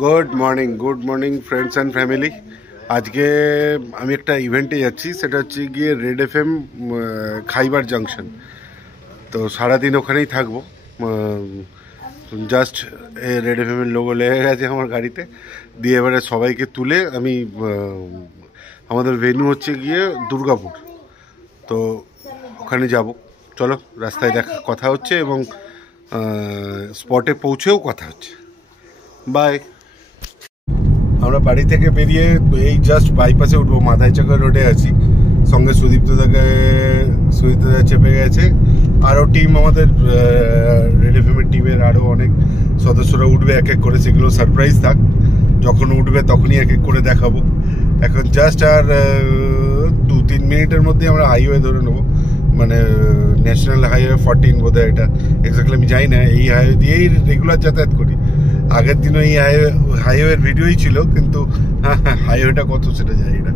Good morning friends and family. आज के আমি একটা ইভেন্টে যাচ্ছি, সেটা হচ্ছে গিয়ে রেড এফএম খাইবার জংশন। তো সারাদিন ওখানেই থাকবো। জাস্ট রেড এফএমের লোগো লেগে গেছে আমার গাড়িতে, দিয়ে এবারে সবাইকে তুলে আমি আমাদের ভেন্যু হচ্ছে গিয়ে দুর্গাপুর, তো ওখানে যাব। চলো, রাস্তায় দেখা কথা হচ্ছে এবং স্পটে পৌঁছেও কথা হচ্ছে। বাই। আমরা বাড়ি থেকে বেরিয়ে এই জাস্ট বাইপাসে উঠবো, মাথাইচাকা রোডে আছি। সঙ্গে সুদীপ্তদা চেপে গেছে, আরও টিম, আমাদের রেড এফএমের টিমের আরও অনেক সদস্যরা উঠবে এক এক করে। সেগুলো সারপ্রাইজ থাক, যখন উঠবে তখনই এক এক করে দেখাবো। এখন জাস্ট আর 2-3 মিনিটের মধ্যে আমরা হাইওয়ে ধরে নেবো, মানে ন্যাশনাল হাইওয়ে 14 বোধহয় এটা, এক্স্যাক্টলি আমি জানি না। এই হাইওয়ে দিয়েই রেগুলার যাতায়াত করি। আগের দিনও এই হাইওয়ের ভিডিওই ছিল, কিন্তু হাইওয়েটা কত সেটা জানি না।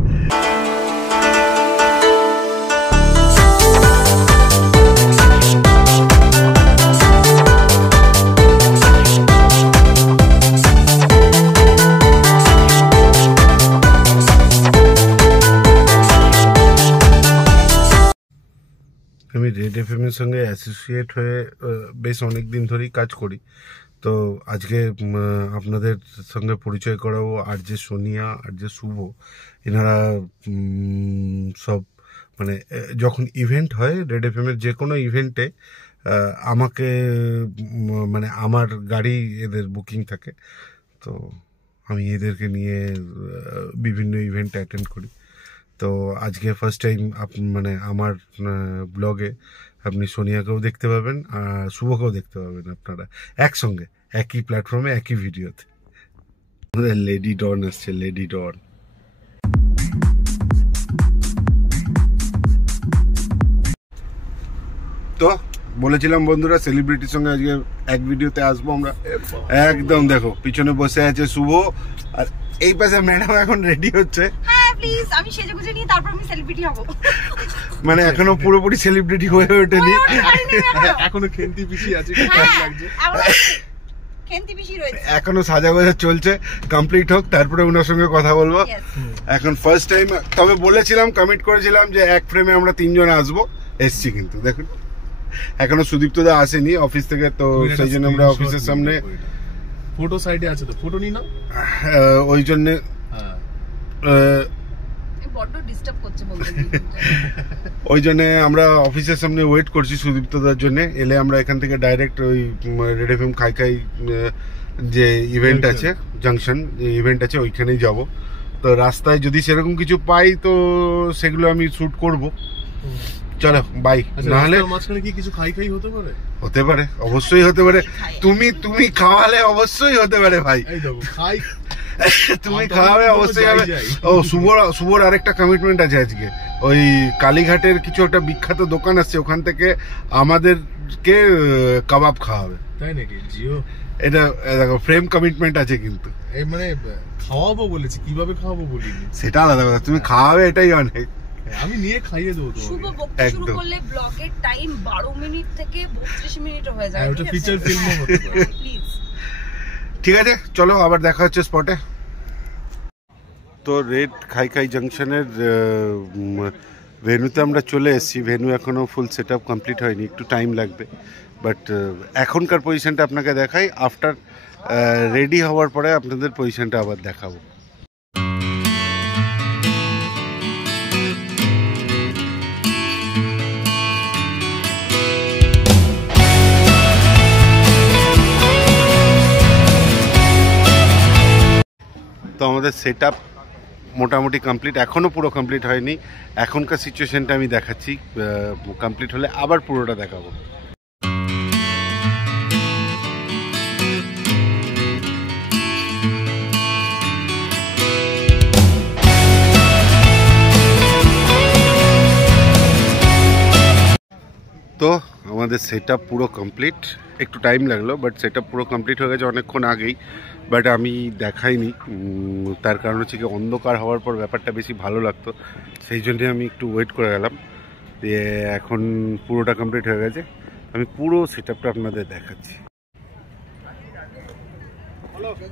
আমি রেড এফএমের সঙ্গে অ্যাসোসিয়েট হয়ে বেশ অনেক দিন ধরেই কাজ করি। তো আজকে আপনাদের সঙ্গে পরিচয় করাবো আরজে সোনিয়া, আরজে শুভ। এনারা সব মানে যখন ইভেন্ট হয় রেড এফএমের যে কোনো ইভেন্টে আমাকে মানে আমার গাড়ি এদের বুকিং থাকে, তো আমি এদেরকে নিয়ে বিভিন্ন ইভেন্টে অ্যাটেন্ড করি। তো আজকে ফার্স্ট টাইম মানে আমার ব্লগে আপনি সোনিয়াকেও দেখতে পাবেন আর শুভকেও দেখতে পাবেন, আপনারা একসঙ্গে একই প্ল্যাটফর্মে একই ভিডিওতে। লেডি ডন আসছে, লেডি ডন। তো বলেছিলাম বন্ধুরা, সেলিব্রিটির সঙ্গে আজকে এক ভিডিওতে আসবো আমরা। একদম দেখো, পিছনে বসে আছে শুভ, আর এই পাশে ম্যাডাম এখন রেডি হচ্ছে। প্লিজ, আমি সেজেগুজে নিয়ে তারপর আমি সেলিব্রিটি হব। মানে এখনো পুরোপুরি সেলিব্রিটি হয়ে ওঠেনি, এখনো খেন্তি পিসি আছে, টাইম লাগছে। খেন্তি পিসি রয়েছে, এখনো সাজাগোজা চলছে, কমপ্লিট হোক তারপরে ওনার সঙ্গে কথা বলবো। এখন ফার্স্ট টাইম, তবে বলেছিলাম, কমিট করেছিলাম যে এক ফ্রেমে আমরা 3 জন আসবো, এসছি। কিন্তু দেখুন এখনো সুদীপ্তদা আসেনি অফিস থেকে, তো সেই জন্য আমরা অফিসের সামনে ফটো সাইডে আছে, তো ফটো নি না, ওই জন্য বড্ড ডিস্টার্ব করছে বলতে। ওই জন্য আমরা অফিসের সামনে ওয়েট করছি সুদীপ্তদার জন্য। এলে আমরা এখান থেকে ডাইরেক্ট ওই রেড এফএম খাই যে ইভেন্ট আছে, জাংশন ইভেন্ট আছে, ওইখানেই যাব। তো রাস্তায় যদি সেরকম কিছু পাই তো সেগুলো আমি শুট করব। চলো বাই। নাহলে মাঝখানে কি কিছু খাই হতে পারে? হতে পারে, অবশ্যই হতে পারে। তুমি খাওয়ালে অবশ্যই হতে পারে ভাই। এই দেখো খাই, তুমি খাওয়াবে অবশ্যই হবে। ও শুভর আরেকটা কমিটমেন্ট আছে আজকে। ওই কালীঘাটের কিছু একটা বিখ্যাত দোকান আছে, ওখান থেকে আমাদেরকে কাবাব খাওয়াবে। তাই নাকি? জিও, এটা দেখো ফ্রেম কমিটমেন্ট আছে। কিন্তু এই মানে খাওয়াবো বলেছি, কিভাবে খাওয়াবো বলিনি। সেটা আলাদা কথা, তুমি খাওয়াবে এটাই অনেক। আমি নিয়ে খাইয়ে দেবো তো। শুভ বকতে শুরু করলে ব্লগের টাইম 12 মিনিট থেকে 32 মিনিট হয়ে যায়। ওটা ফিচার ফিল্মও হতে পারে। প্লিজ ঠিক আছে, চলো আবার দেখা হচ্ছে স্পটে। তো রেড খাই জাংশনের ভেন্যুতে আমরা চলে এসেছি। ভেন্যু এখনও ফুল সেট আপ কমপ্লিট হয়নি, একটু টাইম লাগবে। বাট এখনকার পজিশনটা আপনাকে দেখাই, আফটার রেডি হওয়ার পরে আপনাদের পজিশনটা আবার দেখাবো। তো আমাদের সেট আপ মোটামুটি কমপ্লিট, এখনও পুরো কমপ্লিট হয়নি। এখনকার সিচুয়েশনটা আমি দেখাচ্ছি, কমপ্লিট হলে আবার পুরোটা দেখাবো। তো আমাদের সেট আপ পুরো কমপ্লিট, একটু টাইম লাগলো, বাট সেট আপ পুরো কমপ্লিট হয়ে গেছে অনেকক্ষণ আগেই। বাট আমি দেখাইনি, তার কারণ হচ্ছে কি অন্ধকার হওয়ার পর ব্যাপারটা বেশি ভালো লাগতো, সেই জন্যে আমি একটু ওয়েট করে গেলাম। দিয়ে এখন পুরোটা কমপ্লিট হয়ে গেছে, আমি পুরো সেট আপটা আপনাদের দেখাচ্ছি। Well,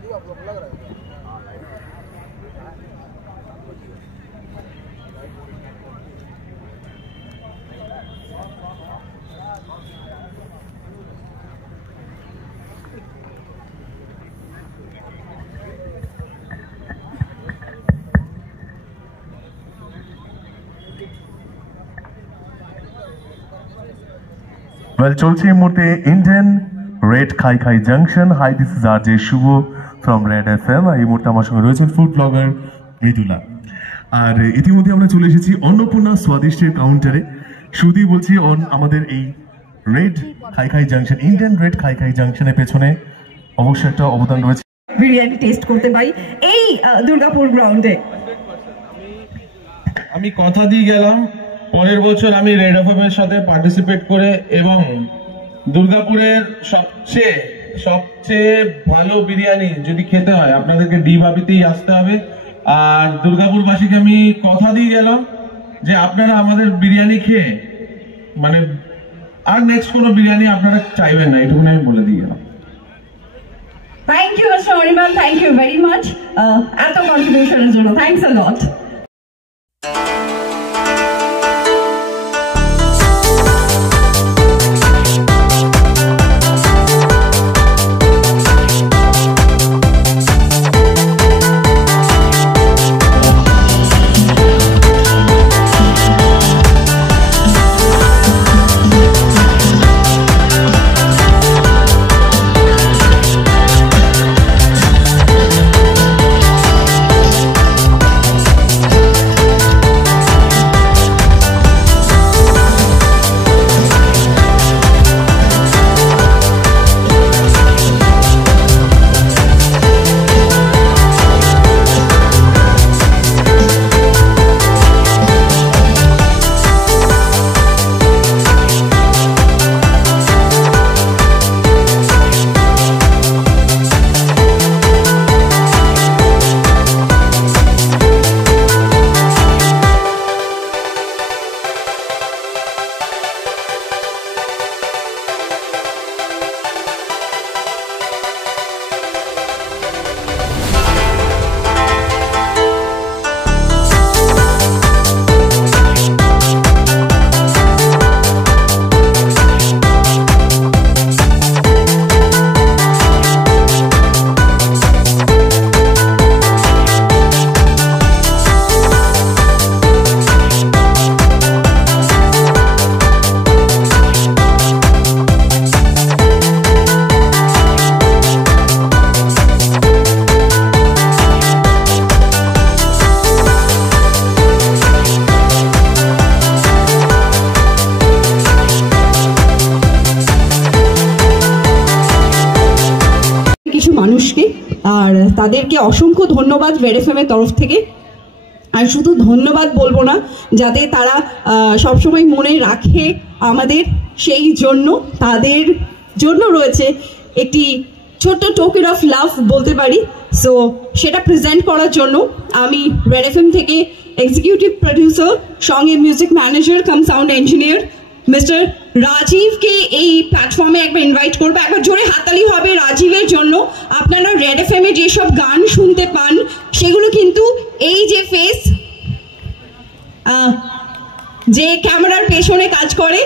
চলছে এই মুহূর্তে ইন্ডিয়ান রেড খাই খাই junction. Hi, this is R J Shubho from red FM. এই মুহূর্তে আমার সঙ্গে রয়েছেন ফুড ব্লগার মৃদুলা। আর ইতিমধ্যে আমরা চলে এসেছি অন্নপূর্ণা স্বাদিষ্টের কাউন্টারে। শুধুই বলছি আমাদের এই রেড খাই খাই জাংশন, ইন্ডিয়ান রেড খাই খাই জাংশনের পেছনে অবশ্যই একটা অবদান রয়েছে। বিরিয়ানি টেস্ট করতে পাই এই দুর্গাপুর গ্রাউন্ডে। আমি কথা দিয়ে গেলাম পরের বছর আমি রেড এফএম এর সাথে পার্টিসিপেট করে এবং দুর্গাপুরের সবচেয়ে ভালো বিরিয়ানি যদি খেতে হয় আপনাদেরকে ডি বাবিতেই আসতে হবে। আর দুর্গাপুরবাসীকে আমি কথা দিয়ে গেলাম যে আপনারা আমাদের বিরিয়ানি খেয়ে মানে আর নেক্সট কোনো বিরিয়ানি আপনারা চাইবেন না, এটুকুনি আমি বলে দিয়ে গেলাম। Thank you mister Anirban, thank you very much এত কন্ট্রিবিউশনের জন্য। Thanks a lot. মানুষকে, আর তাদেরকে অসংখ্য ধন্যবাদ রেড এফএম এর তরফ থেকে। আর শুধু ধন্যবাদ বলবো না, যাতে তারা সবসময় মনে রাখে আমাদের, সেই জন্য তাদের জন্য রয়েছে একটি ছোট্ট টোকেন অফ লাভ বলতে পারি। সো সেটা প্রেজেন্ট করার জন্য আমি রেড এফএম থেকে এক্সিকিউটিভ প্রডিউসার সঙ্গে music manager cum sound engineer mister রাজীবকে এই প্ল্যাটফর্মে একবার ইনভাইট করবো। একবার জোরে হাততালি হবে রাজীবের জন্য। আপনারা রেড এফএম এ যেসব গান শুনতে পান সেগুলো কিন্তু এই যে ফেস, যে ক্যামেরার পেছনে কাজ করে,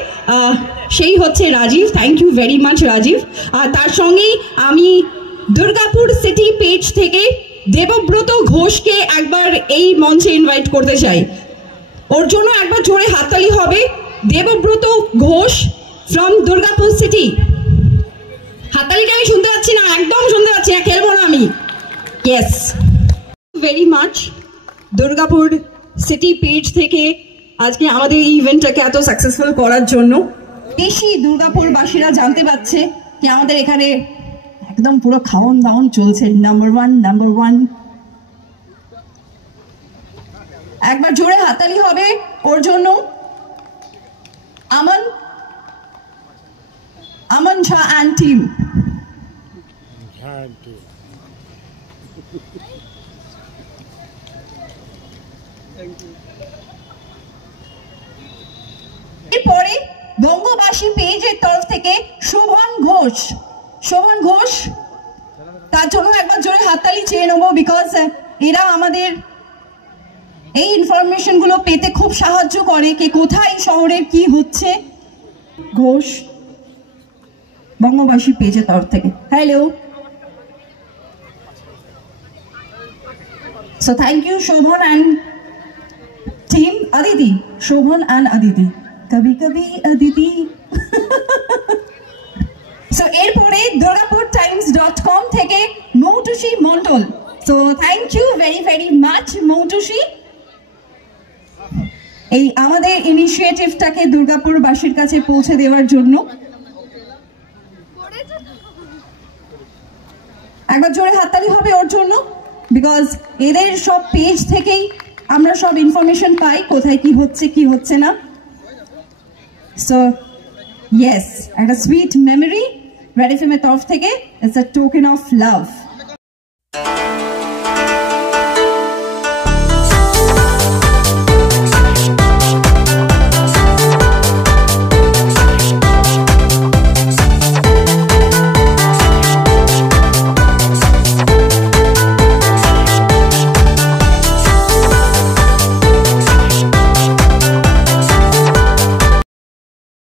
সেই হচ্ছে Rajiv. Thank you very much Rajiv. আর তার সঙ্গেই আমি দুর্গাপুর সিটি পেজ থেকে দেবব্রত ঘোষকে একবার এই মঞ্চে ইনভাইট করতে চাই। ওর জন্য একবার জোরে হাততালি হবে। Debabrata Ghosh from Durgapur city. হাততালিটা আমি শুনতে পাচ্ছি না, একদম শুনতে পাচ্ছি না, খেলবো না আমি। Yes, very much Durgapur city page থেকে আজকে আমাদের এই ইভেন্টটাকে এত সাকসেসফুল করার জন্য। বেশি দুর্গাপুরবাসীরা জানতে পারছে যে আমাদের এখানে একদম পুরো খাওয়ান দাওয়ান চলছে, নাম্বার ওয়ান। একবার জোরে হাততালি হবে ওর জন্য। আমান ঝা অ্যান্ড টিম। এরপরে বঙ্গবাসী পেজের তরফ থেকে শোভন ঘোষ। তার জন্য একবার জোরে হাততালি চেয়ে নেবো, বিকজ এরা আমাদের এই ইনফরমেশন গুলো পেতে খুব সাহায্য করে, কে কোথায় শহরের কি হচ্ছে। ঘোষ বঙ্গবাসী পেজের তরফ থেকে hello. So thank you Shobhan and team. Aditi, Shobhan and Aditi. Kabhi kabhi Aditi. So এরপরে durgapurtimes.com থেকে Moutushi Mondal. So thank you very very much Moutushi, এই আমাদের ইনিশিয়েটিভটাকে দুর্গাপুরবাসীর কাছে পৌঁছে দেওয়ার জন্য। একবার জোরে হাততালি হবে ওর জন্য, বিকজ এদের সব পেজ থেকেই আমরা সব ইনফরমেশন পাই কোথায় কি হচ্ছে কি হচ্ছে না। সো ইয়েস, একটা সুইট মেমোরি রেড এফএম এর তরফ থেকে, it's a token of love.